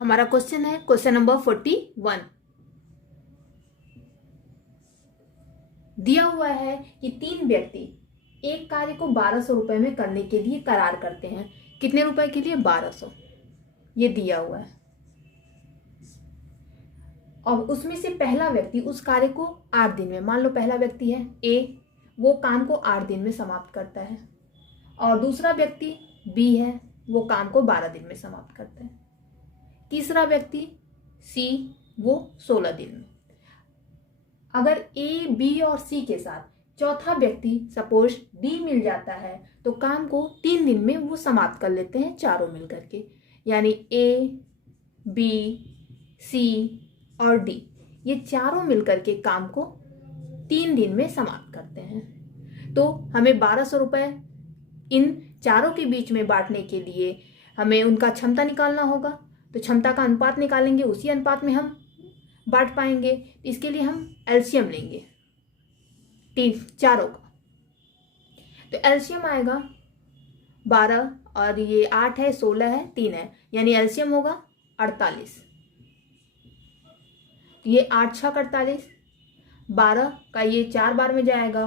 हमारा क्वेश्चन है question number 41। दिया हुआ है कि तीन व्यक्ति एक कार्य को 1200 रुपए में करने के लिए करार करते हैं। कितने रुपए के लिए? 1200। ये दिया हुआ है। और उसमें से पहला व्यक्ति उस कार्य को 8 दिन में, मान लो पहला व्यक्ति है ए, वो काम को 8 दिन में समाप्त करता है। और दूसरा व्यक्ति बी है, वो काम को 12 दिन में समाप्त करता है। तीसरा व्यक्ति सी, वो 16 दिन में। अगर ए, बी और सी के साथ चौथा व्यक्ति सपोज डी मिल जाता है तो काम को 3 दिन में वो समाप्त कर लेते हैं चारों मिलकर के। यानी ए, बी, सी और डी, ये चारों मिलकर के काम को 3 दिन में समाप्त करते हैं। तो हमें 1200 रुपए इन चारों के बीच में बांटने के लिए हमें उनका क्षमता निकालना होगा। तो क्षमता का अनुपात निकालेंगे, उसी अनुपात में हम बांट पाएंगे। इसके लिए हम एलसीएम लेंगे चारों का। तो एलसीएम आएगा 12 और ये 8 है, 16 है, 3 है, यानी एलसीएम होगा 48। तो ये 8 6 48, 12 का ये 4 बार में जाएगा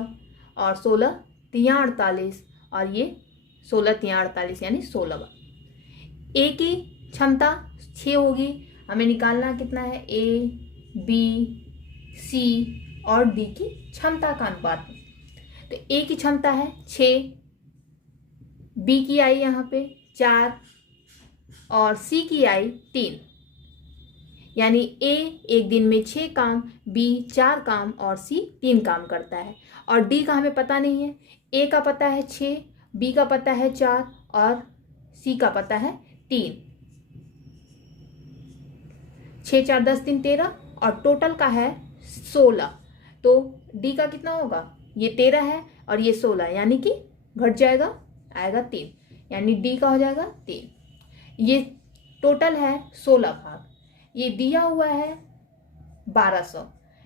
और 16 3 48 और ये 16 3 48 यानी 16 बार। ए की क्षमता 6 होगी, हमें निकालना कितना है? ए, बी, सी और डी की क्षमता का अनुपात। तो ए की क्षमता है 6, बी की आई यहाँ पे 4 और सी की आई 3। यानी ए एक दिन में 6 काम, बी 4 काम और सी 3 काम करता है। और डी का हमें पता नहीं है। ए का पता है 6, बी का पता है 4 और सी का पता है 3। 6 4 10 3 13 और टोटल का है 16। तो डी का कितना होगा? ये 13 है और ये 16, यानी कि घट जाएगा, आएगा 3, यानी डी का हो जाएगा 3। ये टोटल है 16 भाग। ये दिया हुआ है 1200,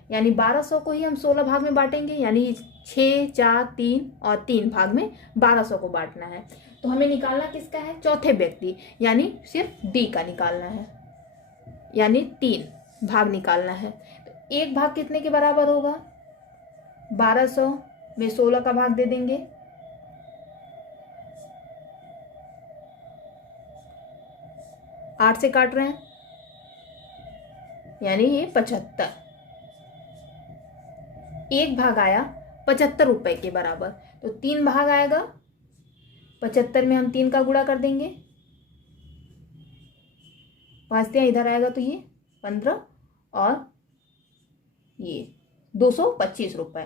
यानी 1200 को ही हम 16 भाग में बांटेंगे, यानी 6 4 3 और 3 भाग में 1200 को बांटना है। तो हमें निकालना किसका है? चौथे व्यक्ति, यानी सिर्फ डी का निकालना है, यानी 3 भाग निकालना है। तो एक भाग कितने के बराबर होगा? 1200 में 16 का भाग दे देंगे, 8 से काट रहे हैं, यानी ये 75। एक भाग आया 75 रुपए के बराबर। तो 3 भाग आएगा, 75 में हम 3 का गुणा कर देंगे, 5 इधर आएगा तो ये 15 और ये 225 रुपए।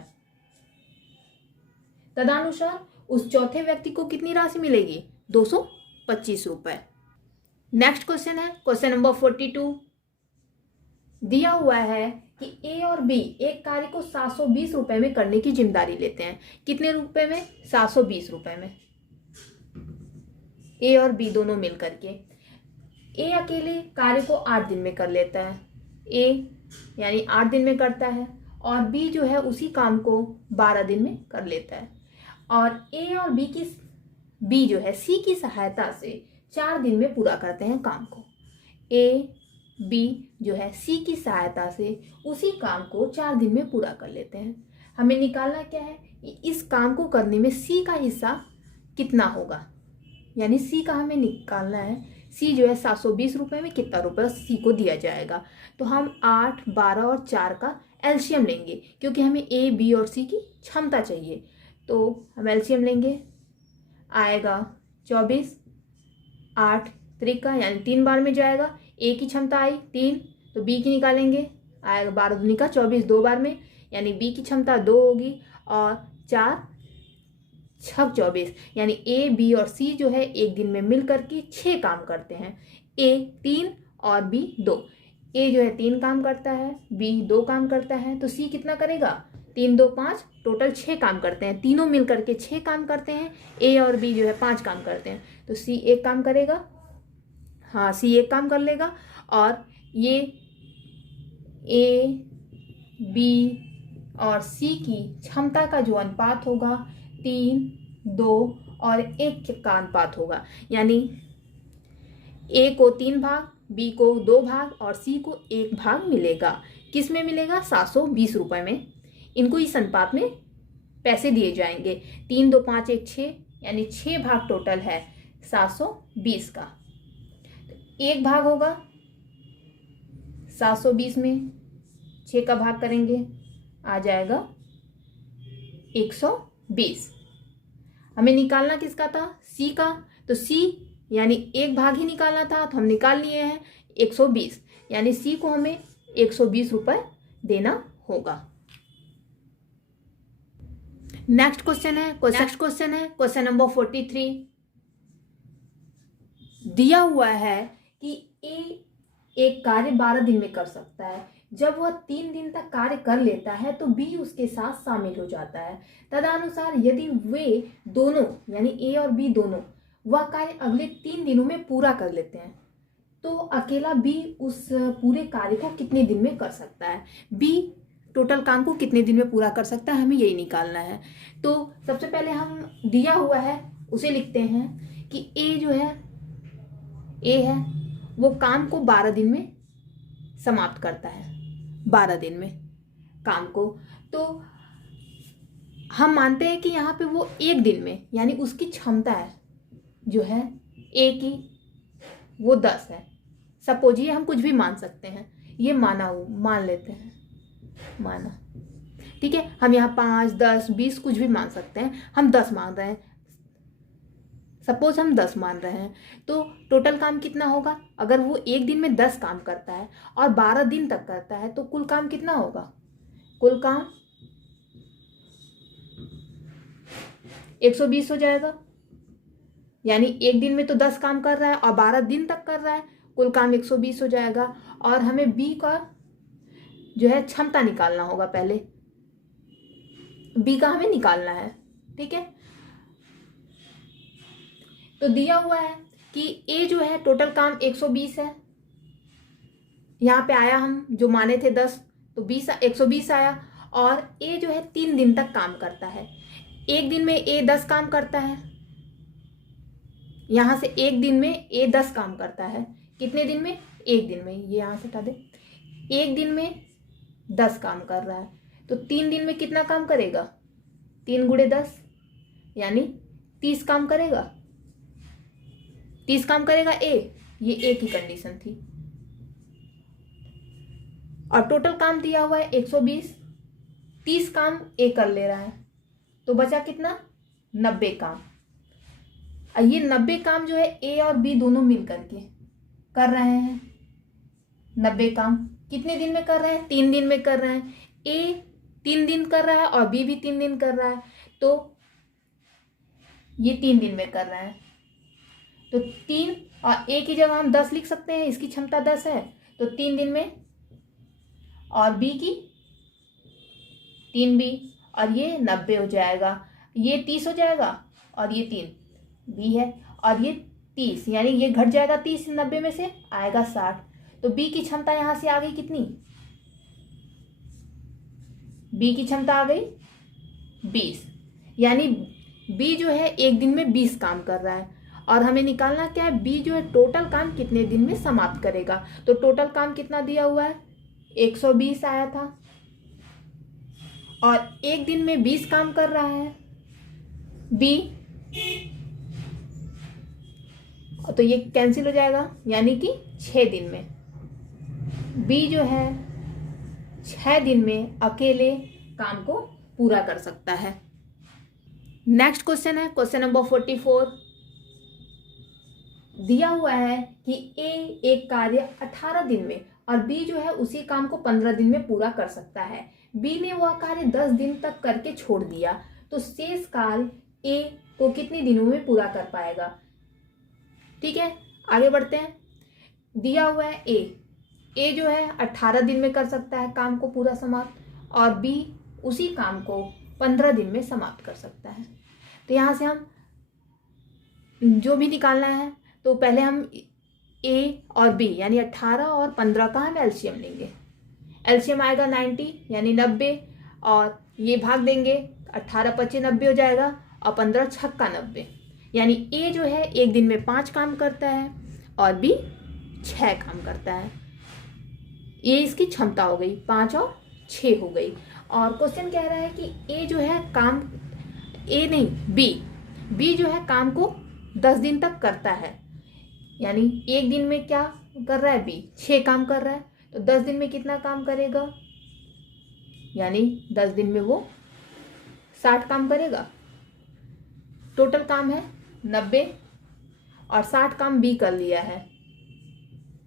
तदनुसार उस चौथे व्यक्ति को कितनी राशि मिलेगी? 225 रुपए। नेक्स्ट क्वेश्चन है क्वेश्चन नंबर 42। दिया हुआ है कि ए और बी एक कार्य को 720 रुपए में करने की जिम्मेदारी लेते हैं। कितने रुपए में? 720 रुपए में। ए और बी दोनों मिलकर के। ए अकेले कार्य को 8 दिन में कर लेता है, ए यानी 8 दिन में करता है, और बी जो है उसी काम को 12 दिन में कर लेता है। और ए और बी जो है सी की सहायता से 4 दिन में पूरा करते हैं काम को। ए, बी जो है सी की सहायता से उसी काम को 4 दिन में पूरा कर लेते हैं। हमें निकालना क्या है? इस काम को करने में सी का हिस्सा कितना होगा, यानी सी का हमें निकालना है। सी जो है 720 रुपए में कितना रुपए सी को दिया जाएगा। तो हम 8 12 और 4 का एलसीएम लेंगे, क्योंकि हमें ए, बी और सी की क्षमता चाहिए। तो हम एलसीएम लेंगे, आएगा 24, 8 त्रिका यानी 3 बार में जाएगा। ए की क्षमता आई 3, तो बी की निकालेंगे, आएगा 12 दूनी का 24 2 बार में, यानी बी की क्षमता 2 होगी। और 4 6 24, यानी ए, बी और सी जो है एक दिन में मिल करके 6 काम करते हैं। ए 3 और बी 2। ए जो है 3 काम करता है, बी 2 काम करता है, तो सी कितना करेगा? 3 2 5, टोटल 6 काम करते हैं। तीनों मिल करके 6 काम करते हैं। ए और बी जो है 5 काम करते हैं, तो सी 1 काम करेगा। हाँ, सी 1 काम कर लेगा। और ये ए, बी और सी की क्षमता का जो अनुपात होगा 3 2 और 1 का अनुपात होगा, यानी ए को 3 भाग, बी को 2 भाग और सी को 1 भाग मिलेगा। किस में मिलेगा? 720 रुपये में। इनको इस अनुपात में पैसे दिए जाएंगे। 3 2 5 1 6 यानी 6 भाग टोटल है 720 का। एक भाग होगा 720 में 6 का भाग करेंगे, आ जाएगा 120। हमें निकालना किसका था? सी का। तो सी यानी 1 भाग ही निकालना था, तो हम निकाल लिए हैं 120, यानी सी को हमें 120 रुपये देना होगा। नेक्स्ट क्वेश्चन है क्वेश्चन नंबर 43। दिया हुआ है कि ए एक कार्य 12 दिन में कर सकता है। जब वह 3 दिन तक कार्य कर लेता है तो बी उसके साथ शामिल हो जाता है। तदनुसार यदि वे दोनों यानी ए और बी दोनों वह कार्य अगले 3 दिनों में पूरा कर लेते हैं तो अकेला बी उस पूरे कार्य को कितने दिन में कर सकता है। बी टोटल काम को कितने दिन में पूरा कर सकता है, हमें यही निकालना है। तो सबसे पहले हम दिया हुआ है उसे लिखते हैं कि ए जो है वो काम को 12 दिन में समाप्त करता है। 12 दिन में काम को, तो हम मानते हैं कि यहाँ पे वो 1 दिन में यानी उसकी क्षमता है जो है ए की वो 10 है। सपोज ये हम कुछ भी मान सकते हैं, ये मान लेते हैं, माना, ठीक है। हम यहाँ 5 10 20 कुछ भी मान सकते हैं, हम 10 मान रहे हैं। सपोज हम 10 मान रहे हैं तो टोटल काम कितना होगा? अगर वो 1 दिन में 10 काम करता है और 12 दिन तक करता है तो कुल काम कितना होगा? कुल काम 120 हो जाएगा। यानी 1 दिन में तो 10 काम कर रहा है और 12 दिन तक कर रहा है, कुल काम 120 हो जाएगा। और हमें बी का जो है क्षमता निकालना होगा। पहले बी का हमें निकालना है, ठीक है। तो दिया हुआ है कि ए जो है टोटल काम 120 है। यहाँ पे आया हम जो माने थे 10, तो 120 आया। और ए जो है 3 दिन तक काम करता है। 1 दिन में ए 10 काम करता है। यहाँ से 1 दिन में ए 10 काम करता है। कितने दिन में? 1 दिन में। ये यहाँ से हटा दे। 1 दिन में 10 काम कर रहा है तो 3 दिन में कितना काम करेगा? 3 गुणे 10 यानी 30 काम करेगा। 30 काम करेगा ए, ये ए की कंडीशन थी। और टोटल काम दिया हुआ है 120, 30 काम ए कर ले रहा है तो बचा कितना? 90 काम। और ये 90 काम जो है ए और बी दोनों मिल करके कर रहे हैं। 90 काम कितने दिन में कर रहे हैं? 3 दिन में कर रहे हैं। ए 3 दिन कर रहा है और बी भी 3 दिन कर रहा है, तो ये 3 दिन में कर रहा है। तो 3 और ए की जगह हम 10 लिख सकते हैं, इसकी क्षमता 10 है तो 3 दिन में, और बी की 3 बी, और ये 90 हो जाएगा, ये 30 हो जाएगा और ये 3 बी है और ये 30, यानी ये घट जाएगा 30 90 में से आएगा 60। तो बी की क्षमता यहां से आ गई कितनी? बी की क्षमता आ गई 20, यानी बी जो है 1 दिन में 20 काम कर रहा है। और हमें निकालना क्या है? बी जो है टोटल काम कितने दिन में समाप्त करेगा। तो टोटल काम कितना दिया हुआ है? 120 आया था और 1 दिन में 20 काम कर रहा है बी, तो ये कैंसिल हो जाएगा, यानी कि 6 दिन में बी जो है 6 दिन में अकेले काम को पूरा कर सकता है। नेक्स्ट क्वेश्चन है क्वेश्चन नंबर 44। दिया हुआ है कि ए एक कार्य 18 दिन में और बी जो है उसी काम को 15 दिन में पूरा कर सकता है। बी ने वह कार्य 10 दिन तक करके छोड़ दिया तो शेष कार्य ए को कितने दिनों में पूरा कर पाएगा? ठीक है, आगे बढ़ते हैं। दिया हुआ है ए जो है 18 दिन में कर सकता है काम को पूरा समाप्त, और बी उसी काम को 15 दिन में समाप्त कर सकता है। तो यहाँ से हम जो भी निकालना है तो पहले हम ए और बी यानी 18 और 15 का हम एलसीएम लेंगे। एलसीएम आएगा 90 यानी 90, और ये भाग देंगे 18 25 90 हो जाएगा और 15 छक्का 90, यानी ए जो है 1 दिन में 5 काम करता है और बी 6 काम करता है। ये इसकी क्षमता हो गई, 5 और 6 हो गई। और क्वेश्चन कह रहा है कि ए जो है काम, ए नहीं बी जो है काम को 10 दिन तक करता है। यानी एक दिन में क्या कर रहा है, बी 6 काम कर रहा है, तो 10 दिन में कितना काम करेगा, यानी 10 दिन में वो 60 काम करेगा। टोटल काम है 90 और 60 काम बी कर लिया है,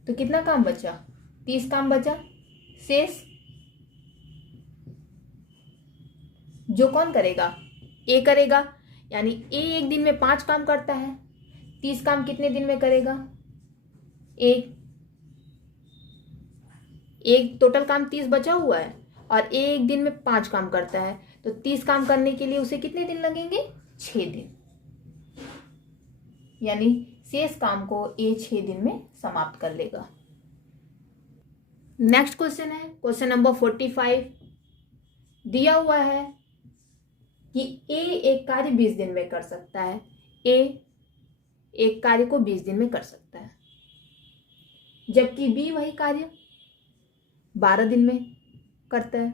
तो कितना काम बचा, 30 काम बचा। शेष जो कौन करेगा, ए करेगा। यानी ए एक दिन में 5 काम करता है, 30 काम कितने दिन में करेगा, एक टोटल काम 30 बचा हुआ है और ए एक दिन में 5 काम करता है, तो 30 काम करने के लिए उसे कितने दिन लगेंगे, 6 दिन। यानी शेष काम को ए 6 दिन में समाप्त कर लेगा। नेक्स्ट क्वेश्चन है क्वेश्चन नंबर 45। दिया हुआ है कि ए एक कार्य 20 दिन में कर सकता है। ए एक कार्य को 20 दिन में कर सकता है, जबकि बी वही कार्य 12 दिन में करता है।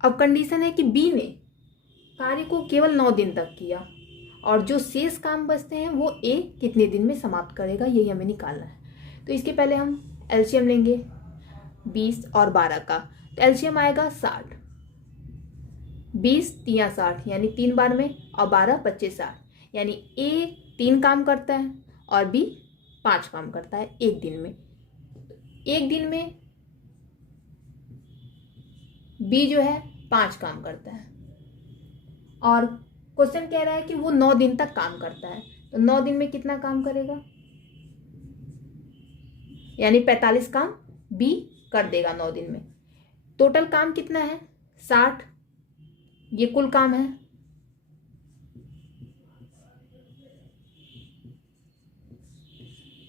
अब कंडीशन है कि बी ने कार्य को केवल 9 दिन तक किया और जो शेष काम बचते हैं वो ए कितने दिन में समाप्त करेगा, यही हमें निकालना है। तो इसके पहले हम एलसीएम लेंगे 20 और 12 का, तो एलसीएम आएगा 60। 20 3 60 यानी 3 बार में, और 12 25 60, यानी ए 3 काम करता है और बी 5 काम करता है एक दिन में। एक दिन में बी जो है 5 काम करता है और क्वेश्चन कह रहा है कि वो 9 दिन तक काम करता है, तो 9 दिन में कितना काम करेगा, यानी 45 काम बी कर देगा 9 दिन में। टोटल काम कितना है, 60, ये कुल काम है।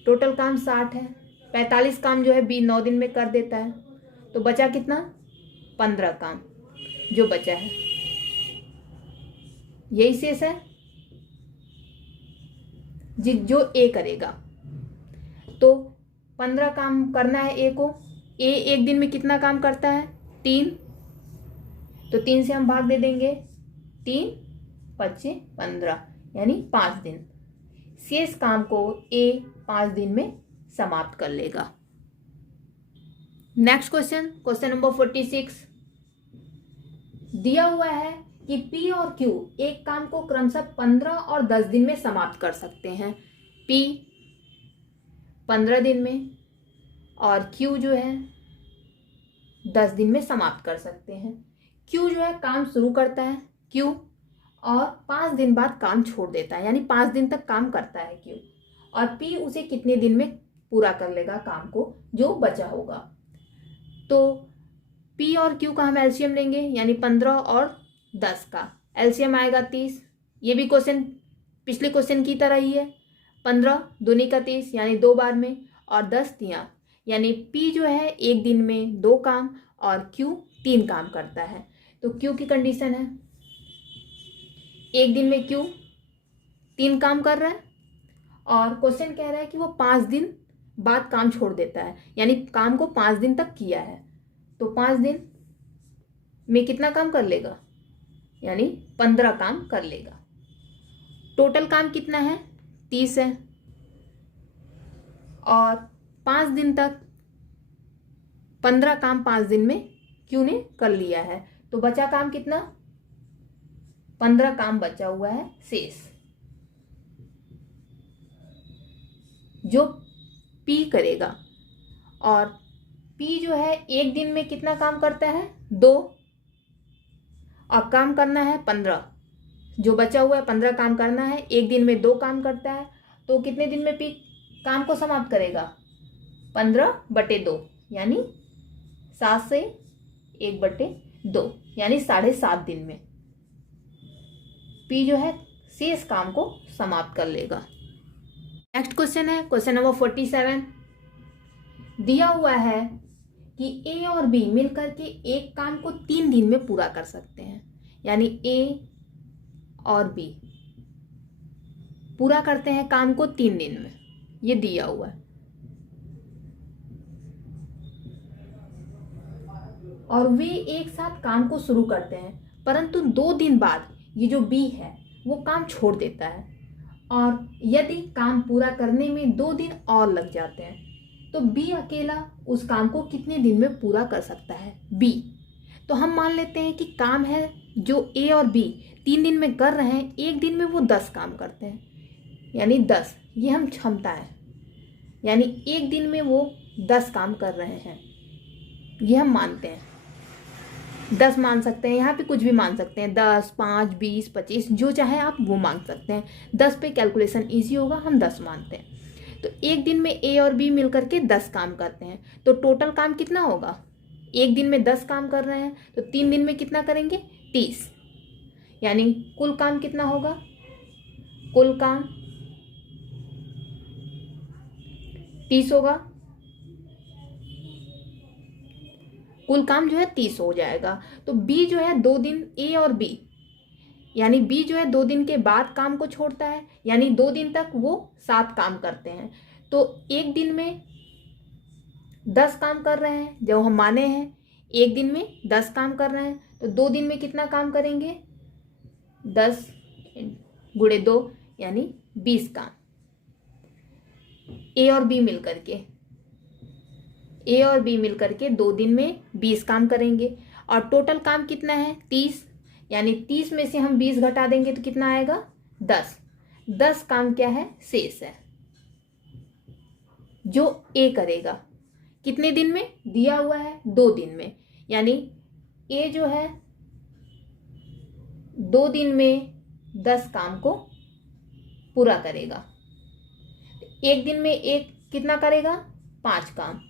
टोटल काम 60 है, 45 काम जो है बी 9 दिन में कर देता है, तो बचा कितना, 15 काम जो बचा है, यही शेष है जो ए करेगा। तो 15 काम करना है ए को। ए एक दिन में कितना काम करता है, 3, तो 3 से हम भाग दे देंगे, 3 25 15 यानी 5 दिन। शेष काम को ए 5 दिन में समाप्त कर लेगा। Next question, question number 46। दिया हुआ है कि P और Q एक काम को क्रमशः 15 और 10 दिन में समाप्त कर सकते हैं। P 15 दिन में और Q जो है 10 दिन में समाप्त कर सकते हैं। Q जो है काम शुरू करता है Q और 5 दिन बाद काम छोड़ देता है, यानी 5 दिन तक काम करता है Q, और P उसे कितने दिन में पूरा कर लेगा काम को जो बचा होगा। तो P और Q का हम एलसीएम लेंगे, यानी 15 और 10 का एलसीएम आएगा 30। ये भी क्वेश्चन पिछले क्वेश्चन की तरह ही है, 15 दूनी का 30 यानी 2 बार में, और 10 3, यानी P जो है एक दिन में 2 काम और Q 3 काम करता है। तो Q की कंडीशन है एक दिन में Q 3 काम कर रहा है और क्वेश्चन कह रहा है कि वो 5 दिन बाद काम छोड़ देता है, यानी काम को 5 दिन तक किया है, तो 5 दिन में कितना काम कर लेगा, यानी 15 काम कर लेगा। टोटल काम कितना है, 30 है, और 5 दिन तक 15 काम 5 दिन में Q ने कर लिया है, तो बचा काम कितना, 15 काम बचा हुआ है शेष, जो P करेगा। और P जो है एक दिन में कितना काम करता है, 2, और काम करना है 15, जो बचा हुआ है 15 काम करना है, एक दिन में 2 काम करता है, तो कितने दिन में P काम को समाप्त करेगा, 15/2 यानी 7 से 1/2 यानी 7.5 दिन में P जो है शेष काम को समाप्त कर लेगा। नेक्स्ट क्वेश्चन है क्वेश्चन नंबर 47। दिया हुआ है कि A और B मिलकर के एक काम को 3 दिन में पूरा कर सकते हैं, यानी A और B पूरा करते हैं काम को 3 दिन में। ये दिया हुआ है, और वे एक साथ काम को शुरू करते हैं, परंतु 2 दिन बाद ये जो बी है वो काम छोड़ देता है, और यदि काम पूरा करने में 2 दिन और लग जाते हैं तो बी अकेला उस काम को कितने दिन में पूरा कर सकता है? बी। तो हम मान लेते हैं कि काम है जो ए और बी 3 दिन में कर रहे हैं, एक दिन में वो 10 काम करते हैं, यानी 10, ये हम क्षमता है, यानी एक दिन में वो 10 काम कर रहे हैं, ये हम मानते हैं। 10 मान सकते हैं, यहाँ पे कुछ भी मान सकते हैं, 10, 5, 20, 25, जो चाहे आप वो मान सकते हैं। 10 पे कैलकुलेशन इजी होगा, हम 10 मानते हैं। तो एक दिन में ए और बी मिलकर के 10 काम करते हैं, तो टोटल काम कितना होगा? एक दिन में 10 काम कर रहे हैं तो 3 दिन में कितना करेंगे? 30, यानी कुल काम कितना होगा? कुल काम 30 होगा, कुल काम जो है 30 हो जाएगा। तो बी जो है 2 दिन, ए और बी, यानी बी जो है 2 दिन के बाद काम को छोड़ता है, यानी 2 दिन तक वो 7 काम करते हैं। तो एक दिन में 10 काम कर रहे हैं, जो हम माने हैं एक दिन में 10 काम कर रहे हैं, तो 2 दिन में कितना काम करेंगे? 10 गुणे 2 यानी 20 काम। ए और बी मिलकर के 2 दिन में 20 काम करेंगे, और टोटल काम कितना है? 30, यानी 30 में से हम 20 घटा देंगे तो कितना आएगा? 10। 10 काम क्या है? शेष है, जो ए करेगा। कितने दिन में? दिया हुआ है 2 दिन में, यानी ए जो है 2 दिन में 10 काम को पूरा करेगा। एक दिन में एक कितना करेगा? 5 काम,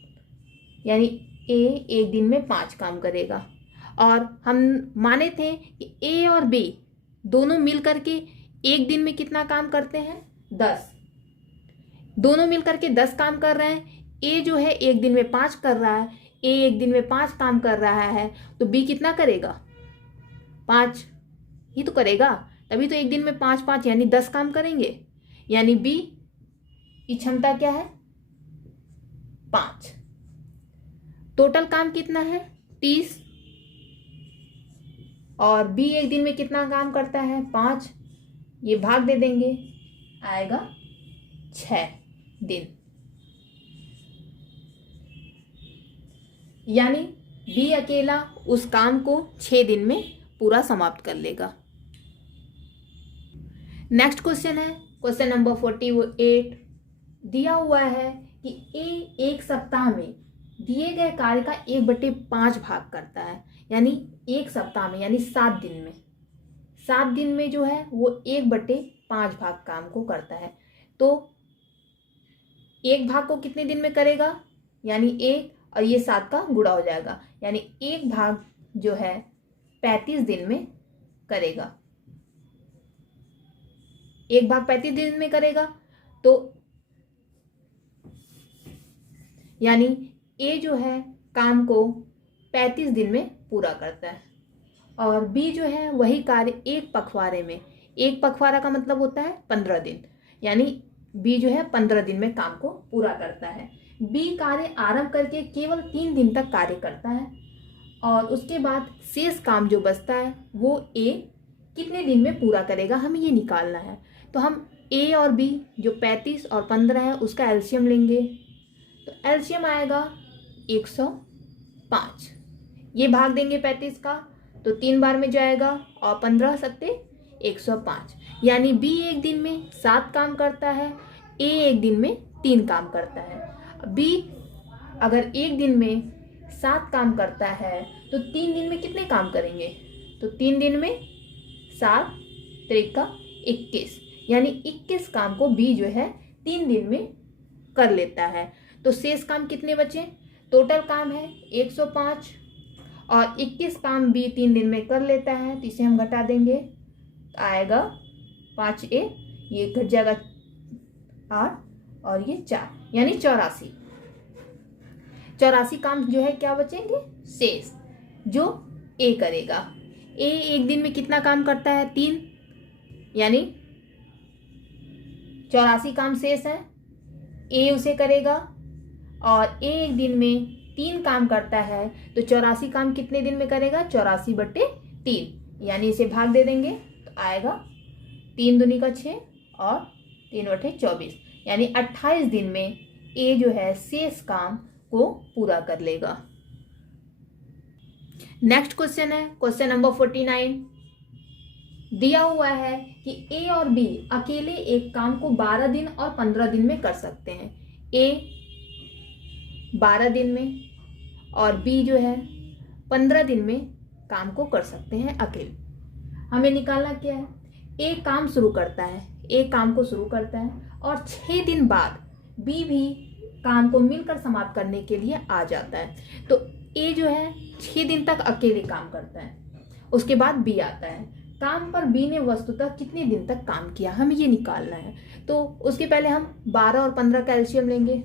यानी ए एक दिन में 5 काम करेगा। और हम माने थे कि ए और बी दोनों मिल करके एक दिन में कितना काम करते हैं? 10। दोनों मिल करके 10 काम कर रहे हैं। ए जो है एक दिन में 5 कर रहा है, ए एक दिन में 5 काम कर रहा है, तो बी कितना करेगा? 5 ही तो करेगा, तभी तो एक दिन में 5 5 यानी 10 काम करेंगे, यानी बी की क्षमता क्या है? 5। टोटल काम कितना है? 30, और बी एक दिन में कितना काम करता है? 5, ये भाग दे देंगे, आएगा 6 दिन, यानी बी अकेला उस काम को 6 दिन में पूरा समाप्त कर लेगा। नेक्स्ट क्वेश्चन है क्वेश्चन नंबर 48। दिया हुआ है कि ए एक सप्ताह में दिए गए कार्य का 1/5 भाग करता है, यानी एक सप्ताह में यानी 7 दिन में, 7 दिन में जो है वो 1/5 भाग काम को करता है। तो एक भाग को कितने दिन में करेगा? यानी 1 और ये 7 का गुणा हो जाएगा, यानी एक भाग जो है 35 दिन में करेगा। एक भाग 35 दिन में करेगा, तो यानी ए जो है काम को 35 दिन में पूरा करता है, और बी जो है वही कार्य एक पखवाड़े में, एक पखवाड़ा का मतलब होता है 15 दिन, यानी बी जो है 15 दिन में काम को पूरा करता है। बी कार्य आरंभ करके केवल 3 दिन तक कार्य करता है, और उसके बाद शेष काम जो बचता है वो ए कितने दिन में पूरा करेगा, हमें ये निकालना है। तो हम ए और बी जो 35 और 15 है उसका एलसीएम लेंगे, तो एलसीएम आएगा 105। ये भाग देंगे 35 का तो 3 बार में जाएगा, और 15 सत्ते 105, यानी बी एक दिन में 7 काम करता है, ए एक दिन में 3 काम करता है। बी अगर एक दिन में 7 काम करता है तो 3 दिन में कितने काम करेंगे? तो 3 दिन में 7 3 21, यानी 21 काम को बी जो है 3 दिन में कर लेता है। तो शेष काम कितने बचे? टोटल काम है 105, और 21 काम बी 3 दिन में कर लेता है, तो इसे हम घटा देंगे, आएगा 5a, ये घट जाएगा 8 और ये 4, यानी 84। 84 काम जो है क्या बचेंगे? शेष, जो ए करेगा। ए एक दिन में कितना काम करता है? 3, यानी 84 काम शेष है, ए उसे करेगा और ए एक दिन में 3 काम करता है तो 84 काम कितने दिन में करेगा? 84/3, यानी इसे भाग दे देंगे तो आएगा 3 दूनी का 6 और 3/24, यानी 28 दिन में ए जो है शेष काम को पूरा कर लेगा। नेक्स्ट क्वेश्चन है क्वेश्चन नंबर 49। दिया हुआ है कि ए और बी अकेले एक काम को 12 दिन और 15 दिन में कर सकते हैं। ए 12 दिन में और बी जो है 15 दिन में काम को कर सकते हैं अकेले। हमें निकालना क्या है? ए काम शुरू करता है, ए काम को शुरू करता है और 6 दिन बाद बी भी काम को मिलकर समाप्त करने के लिए आ जाता है। तो ए जो है 6 दिन तक अकेले काम करता है, उसके बाद बी आता है। काम पर बी ने वस्तुतः कितने दिन तक काम किया, हमें ये निकालना है। तो उसके पहले हम 12 और 15 का एलसीएम लेंगे,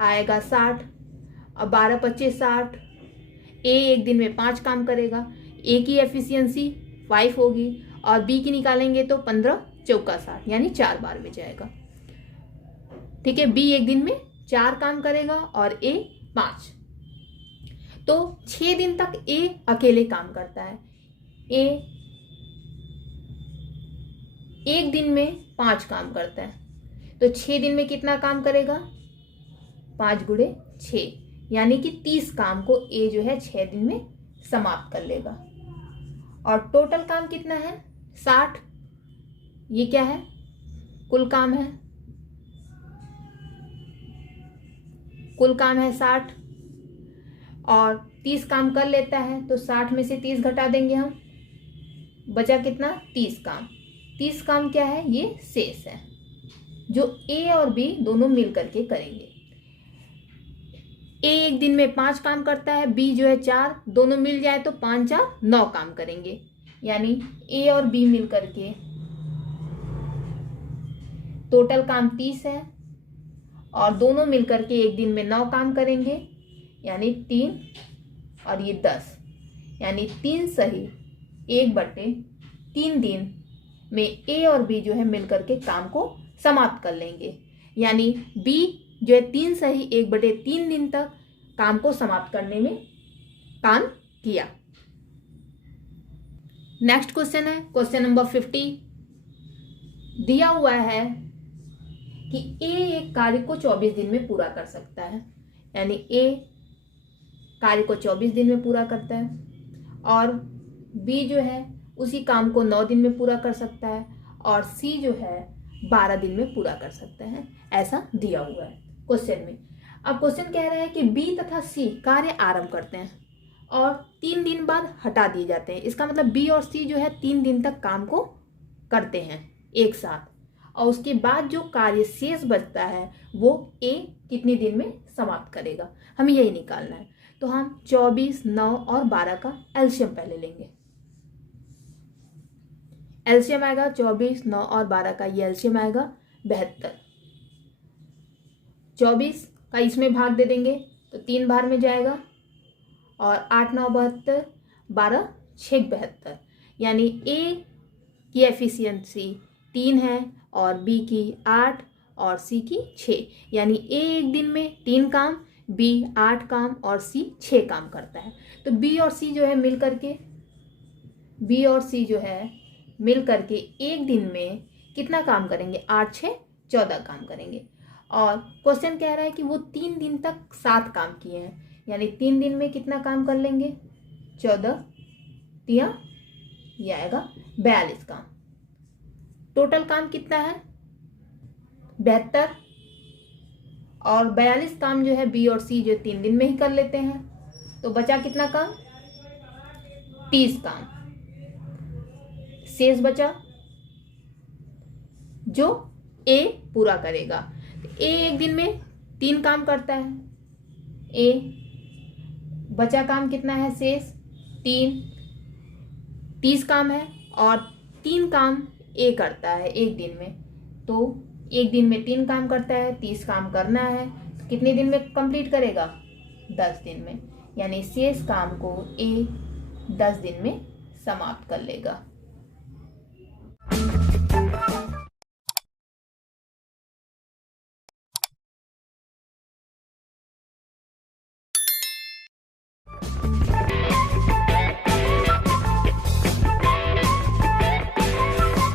आएगा 60 और 12 25 60। ए एक दिन में 5 काम करेगा, ए की एफिशिएंसी 5 होगी और बी की निकालेंगे तो 15 चौका 60, यानी 4 बार में जाएगा। ठीक है, बी एक दिन में 4 काम करेगा और ए 5। तो 6 दिन तक ए अकेले काम करता है। ए एक दिन में 5 काम करता है, तो 6 दिन में कितना काम करेगा? 5 गुणे 6, यानी कि 30 काम को ए जो है 6 दिन में समाप्त कर लेगा। और टोटल काम कितना है? 60। ये क्या है? कुल काम है, कुल काम है 60 और 30 काम कर लेता है, तो 60 में से 30 घटा देंगे हम, बचा कितना? 30 काम। 30 काम क्या है? ये शेष है जो ए और बी दोनों मिल करके करेंगे। ए एक दिन में 5 काम करता है, बी जो है 4, दोनों मिल जाए तो 5 4 9 काम करेंगे, यानी ए और बी मिल करके टोटल काम 30 है और दोनों मिल करके एक दिन में 9 काम करेंगे, यानी 3 और ये 10, यानी 3 सही 1/3 दिन में ए और बी जो है मिलकर के काम को समाप्त कर लेंगे। यानी बी जो है 3 सही 1/3 दिन तक काम को समाप्त करने में काम किया। नेक्स्ट क्वेश्चन है क्वेश्चन नंबर 50। दिया हुआ है कि ए एक कार्य को 24 दिन में पूरा कर सकता है, यानी ए कार्य को 24 दिन में पूरा करता है और बी जो है उसी काम को 9 दिन में पूरा कर सकता है और सी जो है 12 दिन में पूरा कर सकता है, ऐसा दिया हुआ है क्वेश्चन में। अब क्वेश्चन कह रहा है कि बी तथा सी कार्य आरंभ करते हैं और 3 दिन बाद हटा दिए जाते हैं। इसका मतलब बी और सी जो है 3 दिन तक काम को करते हैं एक साथ, और उसके बाद जो कार्य शेष बचता है वो ए कितने दिन में समाप्त करेगा, हमें यही निकालना है। तो हम 24, 9 और 12 का एलसीएम पहले लेंगे। एलसीएम आएगा 24, 9 और 12 का, ये एलसीएम आएगा 72। 24 का इसमें भाग दे देंगे तो 3 बार में जाएगा और 8 9 72, 12 6 72, यानी ए की एफिशिएंसी 3 है और बी की 8 और सी की 6, यानी ए एक दिन में 3 काम, बी 8 काम और सी 6 काम करता है। तो बी और सी जो है मिल करके एक दिन में कितना काम करेंगे? 8 6 14 काम करेंगे। और क्वेश्चन कह रहा है कि वो 3 दिन तक 7 काम किए हैं, यानी 3 दिन में कितना काम कर लेंगे? 14 3 ये आएगा 42 काम। टोटल काम कितना है? 72 और 42 काम जो है बी और सी जो 3 दिन में ही कर लेते हैं, तो बचा कितना काम? 30 काम शेष बचा जो ए पूरा करेगा। ए एक दिन में 3 काम करता है, ए बचा काम कितना है शेष? 3, 30 काम है और 3 काम ए करता है एक दिन में, तो एक दिन में 3 काम करता है, 30 काम करना है, तो कितने दिन में कंप्लीट करेगा? 10 दिन में, यानी शेष काम को ए 10 दिन में समाप्त कर लेगा।